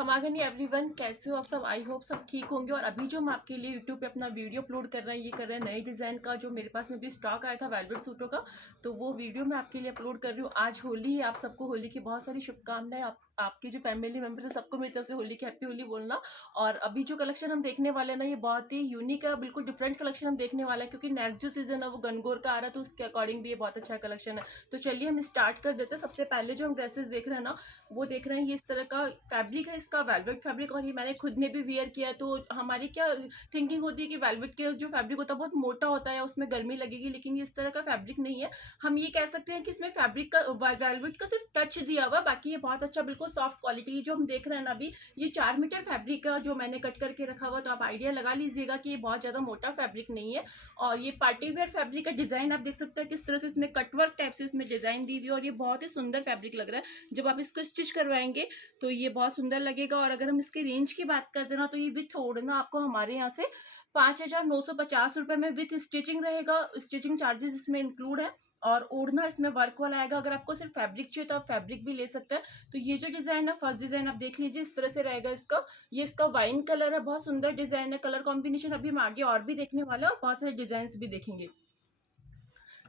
खमागनी everyone, कैसे हो आप सब। आई होप सब ठीक होंगे। और अभी जो हम आपके लिए यूट्यूब पे अपना वीडियो अपलोड कर रहे हैं, ये कर रहे हैं नए डिज़ाइन का। जो मेरे पास में भी स्टॉक आया था वेलवेट सूटों का, तो वो वीडियो मैं आपके लिए अपलोड कर रही हूँ। आज होली है, आप सबको होली की बहुत सारी शुभकामनाएं। आपके जो फैमिली मेम्बर्स हैं सबको मेरी तरफ से होली की हैप्पी होली बोलना। और अभी जो कलेक्शन हम देखने वाले हैं ना, ये बहुत ही यूनिक है, बिल्कुल डिफरेंट कलेक्शन हम देखने वाला है, क्योंकि नेक्स्ट जो सीजन है वो गनगौर का आ रहा है, तो उसके अकॉर्डिंग भी ये बहुत अच्छा कलेक्शन है। तो चलिए हम स्टार्ट कर देते हैं। सबसे पहले जो हम ड्रेसेस देख रहे हैं ना, वो देख रहे हैं ये इस तरह का फैब्रिक है, इसका वेलवेट फैब्रिक। और ये मैंने खुद ने भी वेयर किया, तो हमारी क्या थिंकिंग होती है कि वेलवेट के जो फैब्रिक होता है बहुत मोटा होता है, उसमें गर्मी लगेगी, लेकिन ये इस तरह का फैब्रिक नहीं है। हम ये कह सकते हैं कि इसमें फैब्रिक का वेलवेट का सिर्फ टच दिया हुआ, बाकी ये बहुत अच्छा बिल्कुल सॉफ्ट क्वालिटी जो हम देख रहे हैं ना अभी। ये 4 मीटर फैब्रिक का जो मैंने कट करके रखा हुआ, तो आप आइडिया लगा लीजिएगा कि ये बहुत ज़्यादा मोटा फैब्रिक नहीं है। और ये पार्टी वेयर फैब्रिक का डिज़ाइन आप देख सकते हैं किस तरह से इसमें कटवर्क टाइप से इसमें डिज़ाइन दी हुई है, और ये बहुत ही सुंदर फैब्रिक लग रहा है। जब आप इसको स्टिच करवाएंगे तो ये बहुत सुंदर लगेगा। और अगर हम इसकी रेंज की बात करते ना, तो ये विथ ओढ़ना आपको हमारे यहाँ से 5,950 रुपये में विथ स्टिचिंग रहेगा। स्टिचिंग चार्जेस इसमें इंक्लूड है, और ओढ़ना इसमें वर्क वाला आएगा। अगर आपको सिर्फ फैब्रिक चाहिए तो आप फैब्रिक भी ले सकते हैं। तो ये जो डिज़ाइन है, फर्स्ट डिज़ाइन आप देख लीजिए, इस तरह से रहेगा इसका। ये इसका वाइन कलर है, बहुत सुंदर डिज़ाइन है। कलर कॉम्बिनेशन अभी हम आगे और भी देखने वाले हैं, और बहुत सारे डिज़ाइन भी देखेंगे।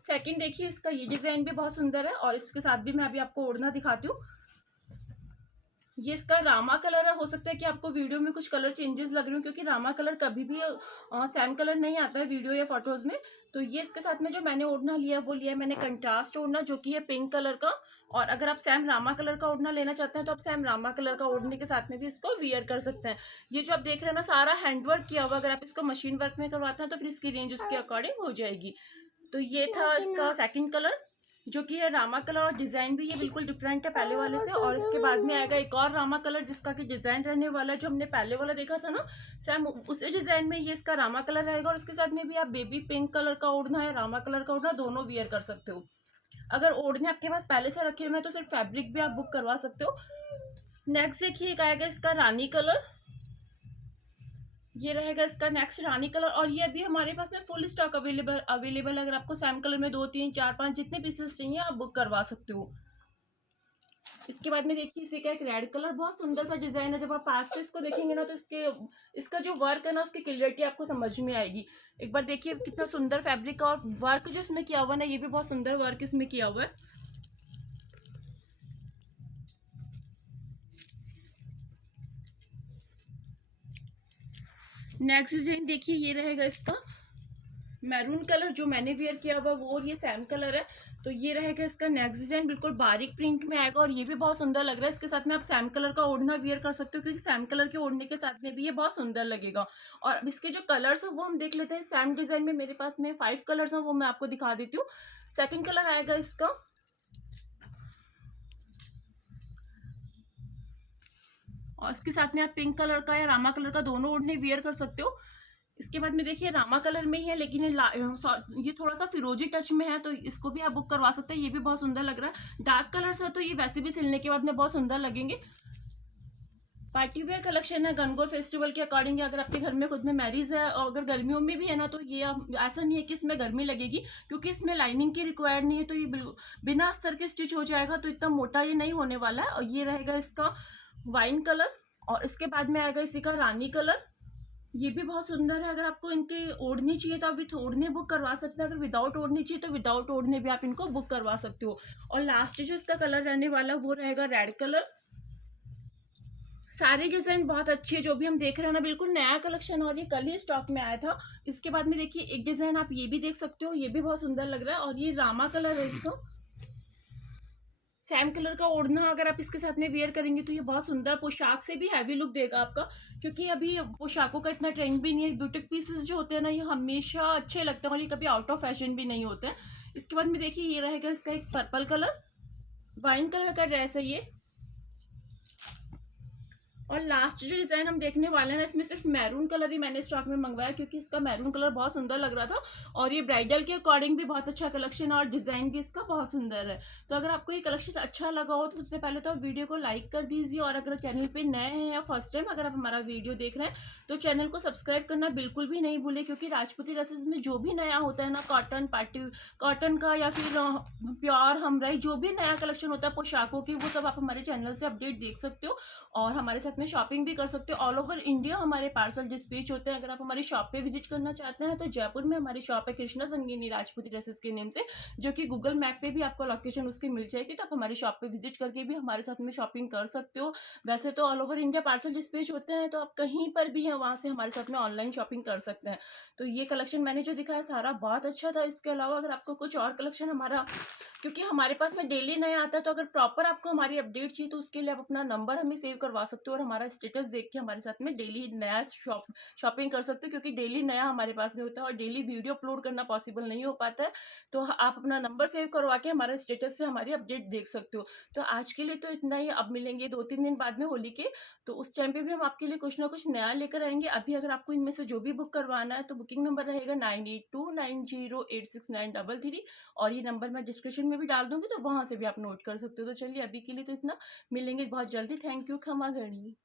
सेकंड देखिए, इसका ये डिज़ाइन भी बहुत सुंदर है, और इसके साथ भी मैं अभी आपको ओढ़ना दिखाती हूँ। ये इसका रामा कलर है। हो सकता है कि आपको वीडियो में कुछ कलर चेंजेस लग रहे हो, क्योंकि रामा कलर कभी भी सेम कलर नहीं आता है वीडियो या फोटोज में। तो ये इसके साथ में जो मैंने ओढ़ना लिया वो लिया है मैंने कंट्रास्ट ओढ़ना, जो कि है पिंक कलर का। और अगर आप सैम रामा कलर का ओढ़ना लेना चाहते हैं तो आप सैम रामा कलर का ओढ़ने के साथ में भी इसको वियर कर सकते हैं। ये जो आप देख रहे हैं ना, सारा हैंडवर्क किया हुआ। अगर आप इसको मशीन वर्क में करवाते हैं तो फिर इसकी रेंज उसके अकॉर्डिंग हो जाएगी। तो ये था इसका सेकंड कलर, जो कि है रामा कलर। और डिज़ाइन भी ये बिल्कुल डिफरेंट है पहले वाले से। और इसके बाद में आएगा एक और रामा कलर, जिसका कि डिज़ाइन रहने वाला है जो हमने पहले वाला देखा था ना सेम उसी डिज़ाइन में ये इसका रामा कलर रहेगा। और उसके साथ में भी आप बेबी पिंक कलर का ओढ़ना या रामा कलर का ओढ़ना दोनों वियर कर सकते हो। अगर ओढ़ने आपके पास पहले से रखे हुए हैं तो सिर्फ फैब्रिक भी आप बुक करवा सकते हो। नेक्स्ट देखिए, एक आएगा इसका रानी कलर। ये रहेगा इसका नेक्स्ट रानी कलर। और ये अभी हमारे पास में फुल स्टॉक अवेलेबल। अगर आपको सेम कलर में 2 3 4 5 जितने पीसेस चाहिए आप बुक करवा सकते हो। इसके बाद में देखिए, इसी का एक रेड कलर, बहुत सुंदर सा डिजाइन है। जब आप पास से इसको देखेंगे ना, तो इसका जो वर्क है ना, उसकी क्लियरिटी आपको समझ में आएगी। एक बार देखिए कितना सुंदर फैब्रिक, और वर्क जो इसमें किया हुआ ना, ये भी बहुत सुंदर वर्क इसमें किया हुआ है। नेक्स्ट डिजाइन देखिए, ये रहेगा इसका मैरून कलर, जो मैंने वेयर किया हुआ वो, और ये सेम कलर है। तो ये रहेगा इसका नेक्स्ट डिजाइन, बिल्कुल बारीक प्रिंट में आएगा, और ये भी बहुत सुंदर लग रहा है। इसके साथ में आप सेम कलर का ओढ़ना वियर कर सकते हो, क्योंकि सेम कलर के ओढ़ने के साथ में भी ये बहुत सुंदर लगेगा। और अब इसके जो कलर्स है वो हम देख लेते हैं। सेम डिजाइन में मेरे पास में 5 कलर्स हैं, वो मैं आपको दिखा देती हूँ। सेकंड कलर आएगा इसका, और इसके साथ में आप पिंक कलर का या रामा कलर का दोनों ओढ़ने वियर कर सकते हो। इसके बाद में देखिए, रामा कलर में ही है, लेकिन ये थोड़ा सा फिरोजी टच में है, तो इसको भी आप बुक करवा सकते हैं। ये भी बहुत सुंदर लग रहा है। डार्क कलर है तो ये वैसे भी सिलने के बाद में बहुत सुंदर लगेंगे। पार्टी वेयर कलेक्शन है गनगौर फेस्टिवल के अकॉर्डिंग। अगर आपके घर में खुद में मैरिज है, और अगर गर्मियों में भी है ना, तो ये ऐसा नहीं है कि इसमें गर्मी लगेगी, क्योंकि इसमें लाइनिंग की रिक्वायर्ड नहीं है। तो ये बिना अस्तर के स्टिच हो जाएगा, तो इतना मोटा ये नहीं होने वाला है। और ये रहेगा इसका वाइन कलर, और इसके बाद में आएगा इसी का रानी कलर। ये भी बहुत सुंदर है। अगर आपको इनके ओढ़नी चाहिए तो आप विथ ओढ़ने बुक करवा सकते हैं। अगर विदाउट ओढ़नी चाहिए तो विदाउट ओढ़ने भी आप इनको बुक करवा सकते हो। और लास्ट जो इसका कलर रहने वाला वो रहेगा रेड कलर। सारे डिजाइन बहुत अच्छी है जो भी हम देख रहे हैं ना, बिल्कुल नया कलेक्शन, और ये कल ही स्टॉक में आया था। इसके बाद में देखिए एक डिजाइन आप ये भी देख सकते हो, ये भी बहुत सुंदर लग रहा है, और ये रामा कलर है इसका। सेम कलर का ओढ़ना अगर आप इसके साथ में वेयर करेंगे तो ये बहुत सुंदर पोशाक से भी हैवी लुक देगा आपका, क्योंकि अभी पोशाकों का इतना ट्रेंड भी नहीं है। ब्यूटिक पीसेस जो होते हैं ना, ये हमेशा अच्छे लगते हैं, और ये कभी आउट ऑफ फैशन भी नहीं होते हैं। इसके बाद में देखिए, ये रहेगा इसका एक पर्पल कलर, वाइन कलर का ड्रेस है ये। और लास्ट जो डिजाइन हम देखने वाले हैं, इसमें सिर्फ मैरून कलर ही मैंने स्टॉक में मंगवाया, क्योंकि इसका मैरून कलर बहुत सुंदर लग रहा था, और ये ब्राइडल के अकॉर्डिंग भी बहुत अच्छा कलेक्शन है, और डिजाइन भी इसका बहुत सुंदर है। तो अगर आपको ये कलेक्शन अच्छा लगा हो तो सबसे पहले तो आप वीडियो को लाइक कर दीजिए, और अगर चैनल पे नए हैं या फर्स्ट टाइम अगर आप हमारा वीडियो देख रहे हैं तो चैनल को सब्सक्राइब करना बिल्कुल भी नहीं भूलें, क्योंकि राजपूती ड्रेसेस में जो भी नया होता है ना, कॉटन का या फिर प्योर हमराई, जो भी नया कलेक्शन होता है पोशाकों की, वो सब आप हमारे चैनल से अपडेट देख सकते हो। और हमारे साथ में शॉपिंग भी कर सकते हो। ऑल ओवर इंडिया हमारे पार्सल डिस्पैच होते हैं। अगर आप हमारी शॉप पे विजिट करना चाहते हैं तो जयपुर में हमारी शॉप है कृष्णा संगीनी राजपूती ड्रेसेस के नेम से, जो कि गूगल मैप पे भी आपको लोकेशन उसकी मिल जाएगी, तो आप हमारी शॉप पे विजिट करके भी हमारे साथ में शॉपिंग कर सकते हो। वैसे तो all over India parcel dispatch होते हैं, तो आप कहीं पर भी हैं वहाँ से हमारे साथ में ऑनलाइन शॉपिंग कर सकते हैं। तो ये कलेक्शन मैंने जो दिखाया सारा बहुत अच्छा था। इसके अलावा अगर आपको कुछ और कलेक्शन हमारा, क्योंकि हमारे पास में डेली नया आता है, तो अगर प्रॉपर आपको हमारी अपडेट चाहिए तो उसके लिए आप अपना नंबर हमें सेव करवा सकते हो और हमारा स्टेटस देख के हमारे साथ में डेली नया शॉपिंग कर सकते हो, क्योंकि डेली नया हमारे पास में होता है और डेली वीडियो अपलोड करना पॉसिबल नहीं हो पाता है। तो आप अपना नंबर सेव करवा के हमारे स्टेटस से हमारी अपडेट देख सकते हो। तो आज के लिए तो इतना ही। अब मिलेंगे 2-3 दिन बाद में होली के, तो उस टाइम पे भी हम आपके लिए कुछ ना कुछ नया लेकर आएंगे। अभी अगर आपको इनमें से जो भी बुक करवाना है तो बुकिंग नंबर रहेगा 9829086933, और ये नंबर मैं डिस्क्रिप्शन में भी डाल दूंगी, तो वहां से भी आप नोट कर सकते हो। तो चलिए अभी के लिए तो इतना, मिलेंगे बहुत जल्दी। Thank you. खमा घड़ी।